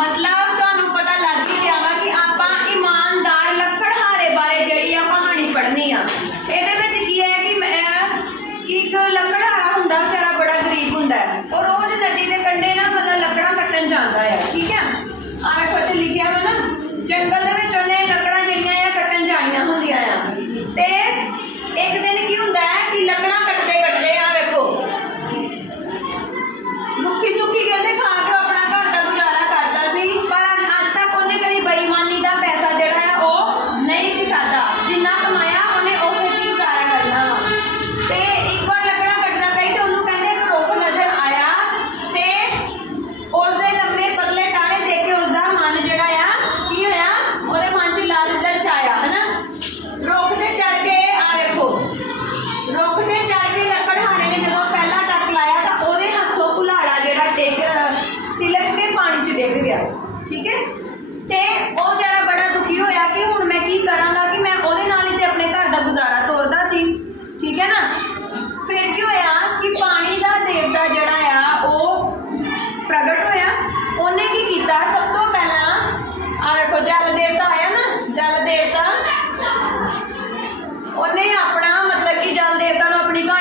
Matla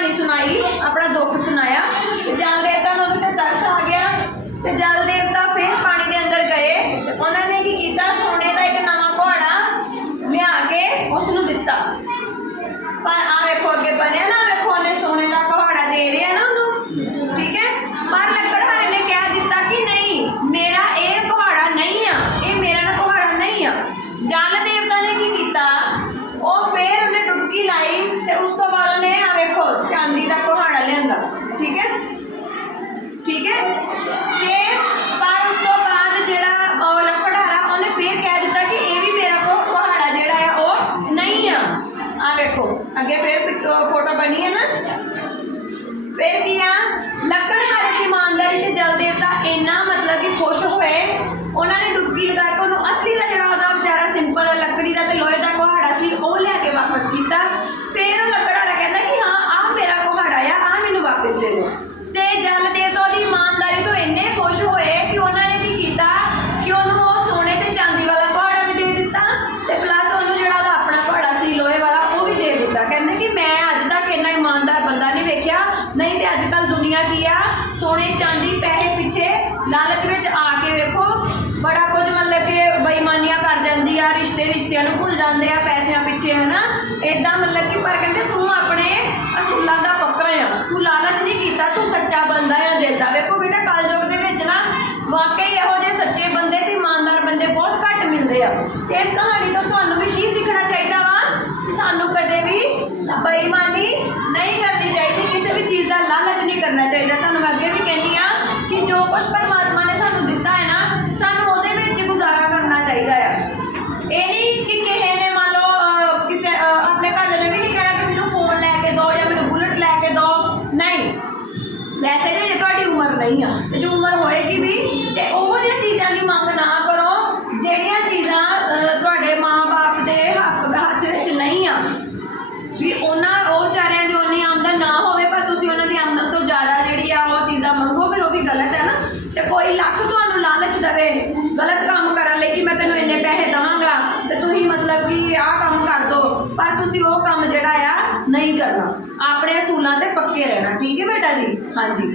mencionar aí? ਅੱਗੇ ਫਿਰ photo ਬਣੀ ਹੈ ਨਾ? ਫਿਰ ਕੀ ਆ? ਲੱਕੜ ਵਾਲੇ ਦੀ ਇਮਾਨਦਾਰੀ ਤੇ ਜਲ ਦੇਵਤਾ ਇੰਨਾ ਮਤਲਬ ਕਿ ਖੁਸ਼ ਹੋਏ, ਉਹਨਾਂ ਨੇ ਡੁੱਬੀ ਲਗਾ ਕੇ ਉਹਨੂੰ ਅਸਲੀ ਦਾ ਜਿਹੜਾ ਉਹਦਾ ਵਿਚਾਰਾ ਸਿੰਪਲ ਲੱਕੜੀ ਦਾ ਤੇ ਲੋਹੇ ਦਾ ਕੁਹਾੜਾ ਸੀ, ਉਹ ਦੁਨੀਆ ਕੀ ਆ। ਸੋਨੇ ਚਾਂਦੀ ਪੈਸੇ ਪਿੱਛੇ ਲਾਲਚ ਵਿੱਚ ਆ ਕੇ ਵੇਖੋ। ਬੜਾ ਕੁਝ ਮਤਲਬ ਕਿ ਬੇਈਮਾਨੀਆਂ ਕਰ ਜਾਂਦੀ ਆ, ਰਿਸ਼ਤੇ ਰਿਸ਼ਤਿਆਂ ਨੂੰ ਭੁੱਲ ਜਾਂਦੇ ਆ ਪੈਸਿਆਂ ਪਿੱਛੇ, ਹਨਾ? ਇਦਾਂ ਮਤਲਬ ਕਿ ਪਰ ਕਹਿੰਦੇ ਤੂੰ ਕਰਨਾ ਚਾਹੀਦਾ। ਤੁਹਾਨੂੰ ਮੈਂ ਅੱਗੇ ਵੀ ਕਹਿੰਦੀ ਆ ਕਿ ਜੋ ਕੁਝ ਪਰਮਾਤਮਾ ਨੇ ਸਾਨੂੰ ਦਿੱਤਾ ਹੈ ਨਾ, ਸਾਨੂੰ ਉਹਦੇ ਵਿੱਚ ਗੁਜ਼ਾਰਾ ਕਰਨਾ ਚਾਹੀਦਾ ਆ। ਇਹ ਨਹੀਂ ਕਿ ਕਿਸੇ ਨੇ ਮੰਨ ਲਓ ਕਿਸੇ ਆਪਣੇ ਘਰ ਦੇ ਨੇ ਵੀ ਨਹੀਂ ਕਹਿਣਾ ਕਿ ਮੈਨੂੰ ਫੋਨ ਲੈ ਕੇ ਦਿਓ ਜਾਂ ਮੈਨੂੰ ਬੁਲਟ ਲੈ ਕੇ ਦਿਓ। ਨਹੀਂ। ਵੈਸੇ ਜੇ ਤੁਹਾਡੀ ਉਮਰ ਨਹੀਂ ਆ। ਤੇ ਜੋ ਉਮਰ ਹੋਏਗੀ ਵੀ, ਤੇ ਉਹ ਪਰ ਤੁਸੀਂ ਉਹ ਕੰਮ ਜਿਹੜਾ ਆ, ਨਹੀਂ ਕਰਨਾ। ਆਪਣੇ ਅਸੂਲਾਂ ਤੇ ਪੱਕੇ ਰਹਿਣਾ। ਠੀਕ ਹੈ ਬੇਟਾ ਜੀ? ਹਾਂਜੀ।